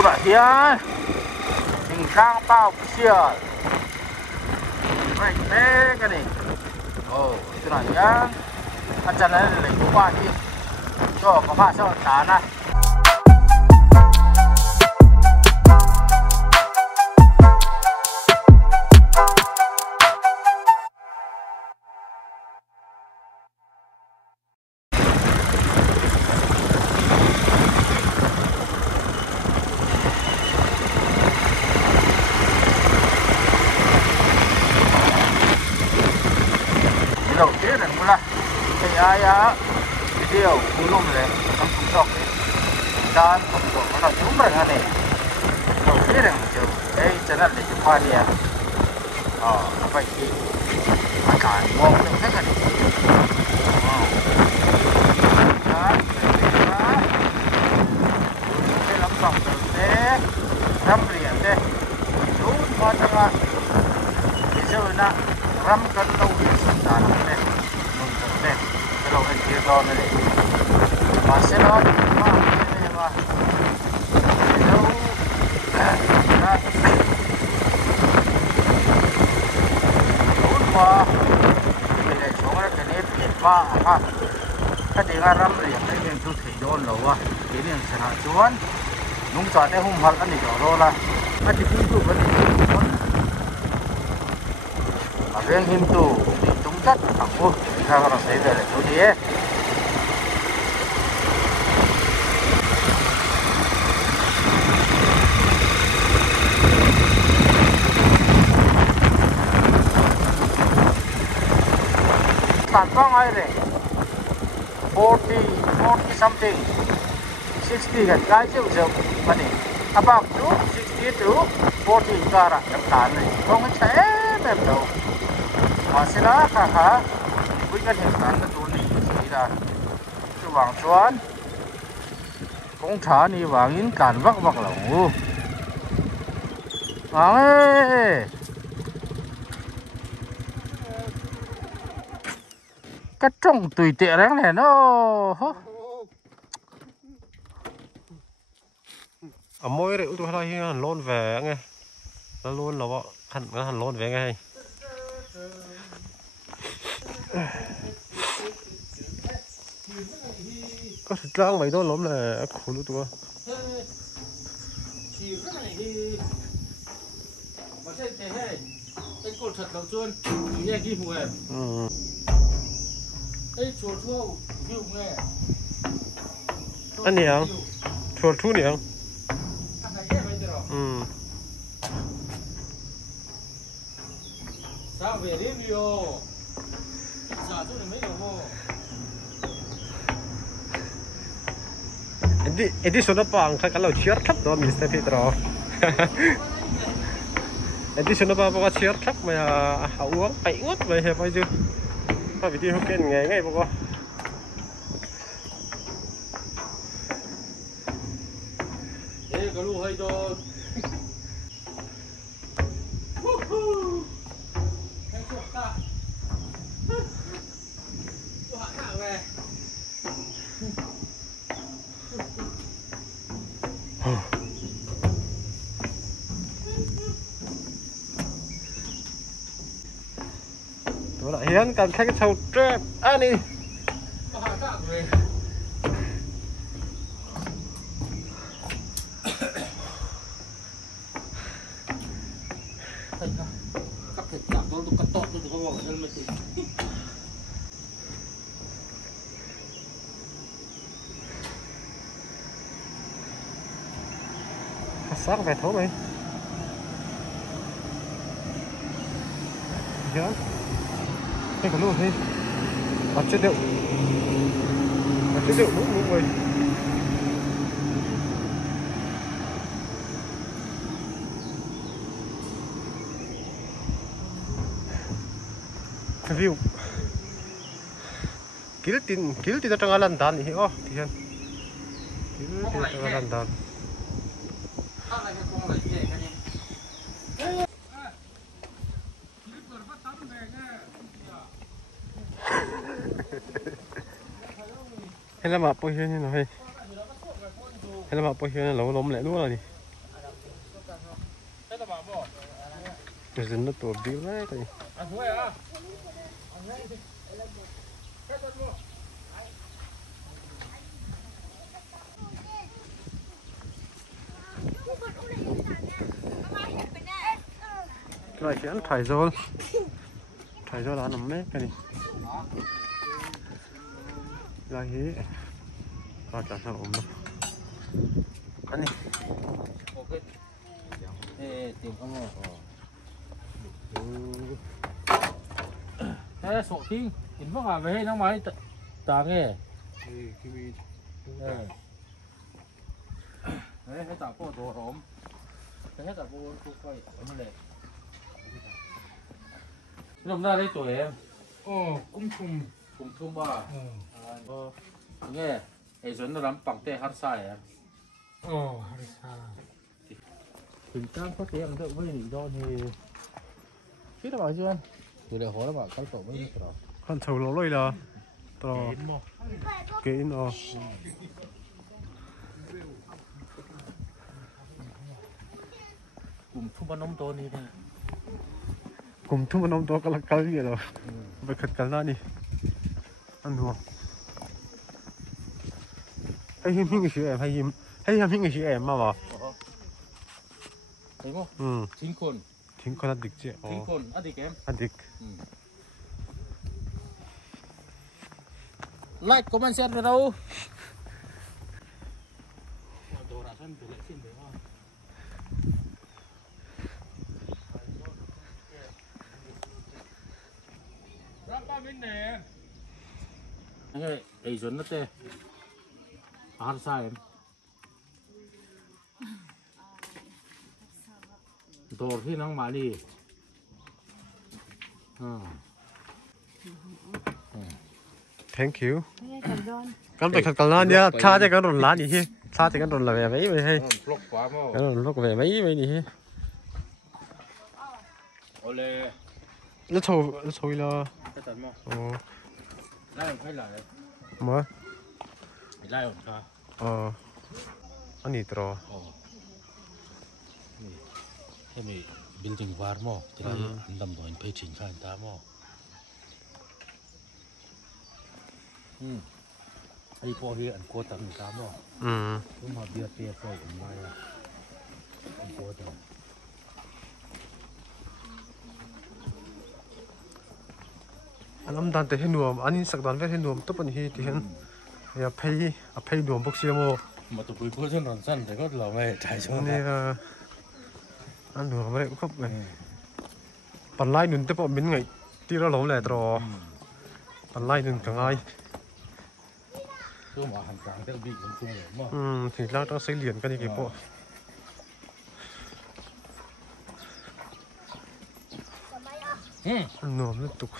tu đã hiền hình sang bao xia vậy thế cái này tu đã hiền anh chân này lấy qua đi cho có pha sao đá này đầu tiên là cũng là cái ai video cũng luôn rồi trong trung tâm dan không có nó chúng rồi anh này đầu tiên là chịu đây cho nên để chụp hoa đi vậy thì cả mong được hết rồi cái lắm vòng thế năm liền thế đúng mà chẳng là thì giờ là ram cân lâu thì sản đàn này mừng cân này cái lâu này kia do này mà sẽ đó mà lâu đúng mà cái này xuống cái này thiệt mà cái gì nga ram liền cái này tôi thấy đồn lâu à cái này sản hạt chuan nung chọn cái hung hăng anh này rồi là cái gì cũng được cái này yang hindu ditungkat aku kalau saya dari itu dia kantong aja 40 something 60 kan kaji udah mana about 60 to 40 ke arah depan ni kau ngecek betul masih kah bukan hebat tu ni sudah tu wang cuan công trả ni wang in cản vác lòng wang cái trông tùy tiện đấy này nó ở môi đấy tôi thấy hắn lôn về nghe nó luôn là bọn hắn lôn về nghe có thịt rang vậy thôi lắm là khổ luôn tụi cái cột thật đầu chuôn nghe kia mùi cái chuột thua kêu nghe anh nhỉ chuột thu nhỉ sao về review giờ tôi mấy đồng hồ Edi sudah pang kalau cheer trap doh Mr. Pedro. Edi sudah apa cheer trap mah uang kayak ngut mah apa itu? Apa video hoken ngai pokok. Kalau hai doh. Tôi lại hiến cần cái sầu trap anh đi. Sát về thố mày. Hiến. Cái còn luôn đi. Bật chất liệu. Bật chất liệu đúng rồi. View. Kil tidak tengah landan ni. Oh, Tian. Kil tidak tengah landan. Hay là mà bôi hiên như nào hay là mà bôi hiên là lẩu lốm lại luôn rồi. Cái gì nó tổ biểu đấy cái. Ăn thôi à? Cái này sẽ thải rồi là nằm mấy cái này. Là gì? Rồi chẳng sao ổn đâu. Cái này. Ê, tìm không ngờ. Thế sổ tin, nhìn phức à về nó máy tàng nghe. Đấy, hết tạo phố đồ hổm. Hết tạo phố khu quay ở như này. Lúc ra đây tuổi em. Cũng thùng. Cùng thum ba. Nghe, ấy dẫn nó lắm bằng tê hát sai à. Hát sai. Bình trang có tiếng được với lý do thì biết bảo chưa anh? Từ đây hỏi bảo cái tổ với cái đó. Con thầu lỗ rồi là. Tao. Kỹ nó. Cùng thum ba nông to đi này. Cùng thum ba nông to cái là cái gì rồi? Phải khật cái nào đi. Ăn thua. Hay hiếm cái gì em hay hiếm cái gì em mà bảo. Thấy không? Ừ. Chính con ăn địch chứ. Chính con ăn địch em. Ăn địch. Like, comment, share về đâu? Anh ơi, ấy dẫn nó tê. Hát sai em. Đồ khi nó mà đi. Thank you. Con phải khật cái nào nhá, tha cho cái đồn lá đi hi, tha cho cái đồn là về mấy vậy hay. Cái đồn lúc về mấy vậy đi hi. Ole. Nó thôi là. Lại phải lại. Mà. Lại ổn à? Anh đi trò. Thế mình building var mo, thì là anh đâm vào anh phải chỉnh khai ta mo. Ai po hi anh cố tận ta mo. Đúng mà bia tia rồi anh lại à. Anh cố tận. Anh âm đàn tới hết nuông, anh sắc đàn về hết nuông, tốt anh hi thì hiện. Ya pay nuông bốc xia mo. Mà tụi bùi bữa chân rắn săn thì có lẩu mày chạy xuống. Nè, anh nuông vậy cũng khóc này. Bản lai nuông tới bọn mình ngày, tí ra lẩu lẻ trò. Bản lai nuông càng ai. Cứ mà hàng càng theo bị cũng chung rồi mà. Thì là nó xây liền cái gì kìa bộ. Anh nuông liên tục.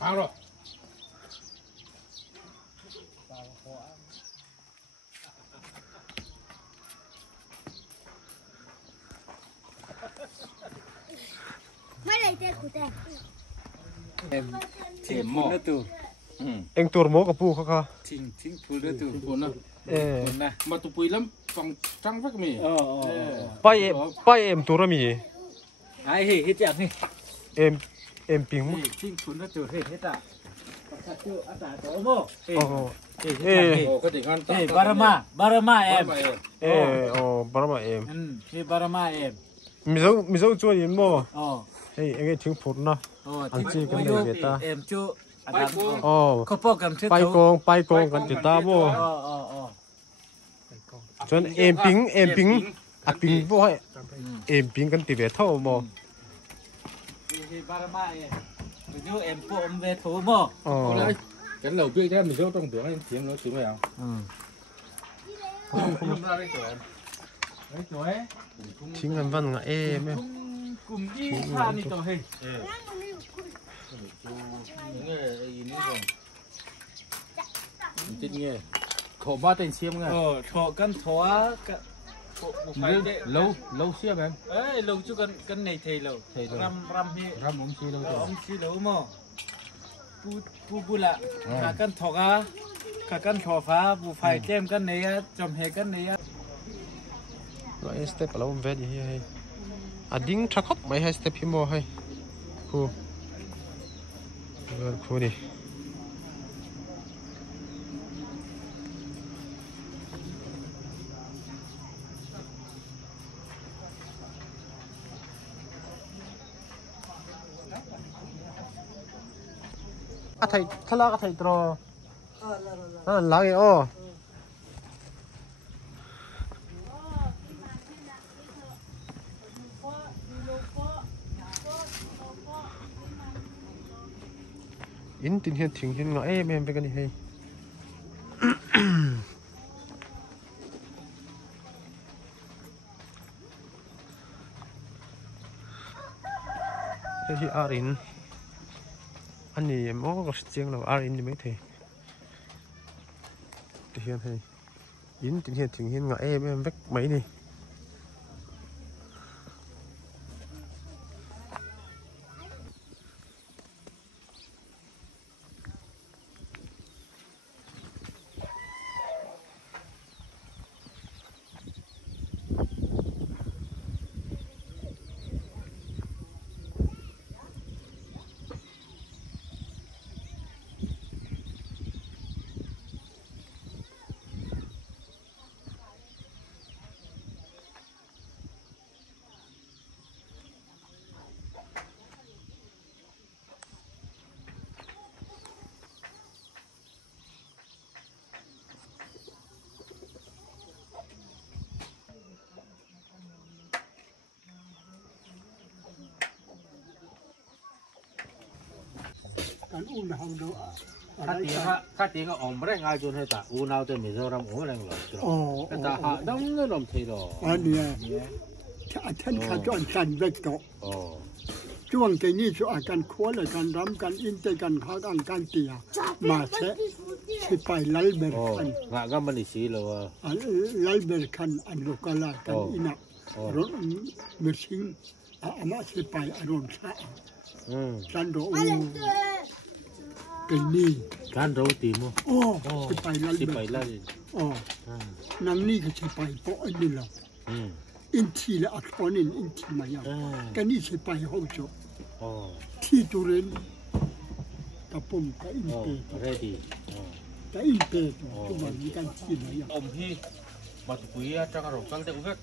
Ăn rồi. Mấy này tên của tên. Em chém mỏ. Anh tour mỏ cái pu khá. Chính phụ nữa từ phụ nữa. Mà tụi bùi lắm phòng trăng vắt mì. Bay em tour là gì? Ai hết chặt đi. Em ping. Chính phụ nữa từ hết à. Barama em. Barama em. Barama em. Mi dâu chua gì mà? Anh ấy tiếng phốt na. Anh chỉ cái này người ta. Em chú. Bay con cái người ta mà. Cho nên em ping. À ping vô hay. Em ping cái tiền về thâu mà. Barama em. Nếu em phụ em về thú mà. Cái lẩu bia ra mình dâu trong tiếng anh tiếng nó chứ mày không? Không ra đấy rồi em. Đấy rồi. Chính anh văn ngã em ấy. Cùng đi xa đi tao hay. Nghe thổ ba tên xiêm nghe. Thổ căn thổ lâu xiêm em. Ấy lâu chứ căn này thầy lâu. Ram ông xí lâu. Ông xí lâu mà. Bu lạ. Cả căn thổ á. Cả căn thổ phá bu phải kem căn này á, chồng hè căn này á. Rồi step ở lâu về đi hay. Ading trakop mai hai step himo hai. Khu. Khu ni. Thầy thala ka thầy tro. Lagi oh. In tin hian thing hian nga em be kan ni hei. Hi arin. Ani mo ko chiang lo arin ni mai the. Ti hian hei. In tin hian thing hian nga em vek mai ni. Khát tiếng ổng bớt ngay chôn hay ta u nào tôi mới giờ làm ổng lên rồi. Cái ta hạ đông nó làm thế rồi. Anh nè, thân khát cho anh sành vết cọ.ช่วงที่นี้ช่วงการคว้าเลยการรำการอินเตอร์การข้าวการเตียมาเช่ที่ไปไล่เบอร์คันงะก็มันอีสีเลยว่าไล่เบอร์คันอันโลกาลากันอินักรถเมื่อชิงอามาที่ไปอารมณ์ชาจันโดเป็นนี่การเราตีมั้งที่ไปไล่เบอร์นั่งนี่ก็ที่ไปเพราะอันนี้เราอินทีละอักษรอินทีมาอย่างกันนี่ที่ไปห้องจบที่จุเรนตะปุ่มตะอินเตตะอินเตทุกวันนี้การที่มาอย่างอมพี่มาตุกุยจังหรอกกันเด็กเวก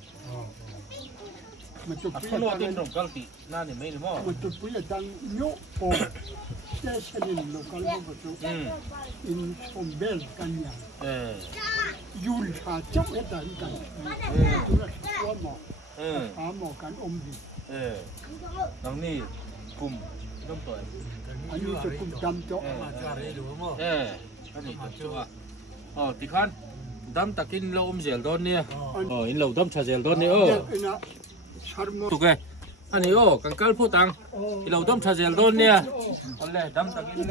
มาตุกุยจังหรอกกันตีน่าเนี่ยไม่หรือมั้งมาตุกุยจังโยโอเจสันนินโลกาลก็จบอินชมเบลกันอย่างยูนขาจับให้ได้กันจุดตัวหมอหาหมอกันอมดีน้องนี่กลุ่มน้ำตัวอันนี้จะกลุ่มดำโจ๊ะอันนี้ตัวติคันดำตะกินเราอมเจลตอนนี้อินเราดำชาเจลตอนนี้ถูกไหมอันนี้กังเกิลพูดตังเราดำชาเจลตอนนี้อันนี้ดำตะกิน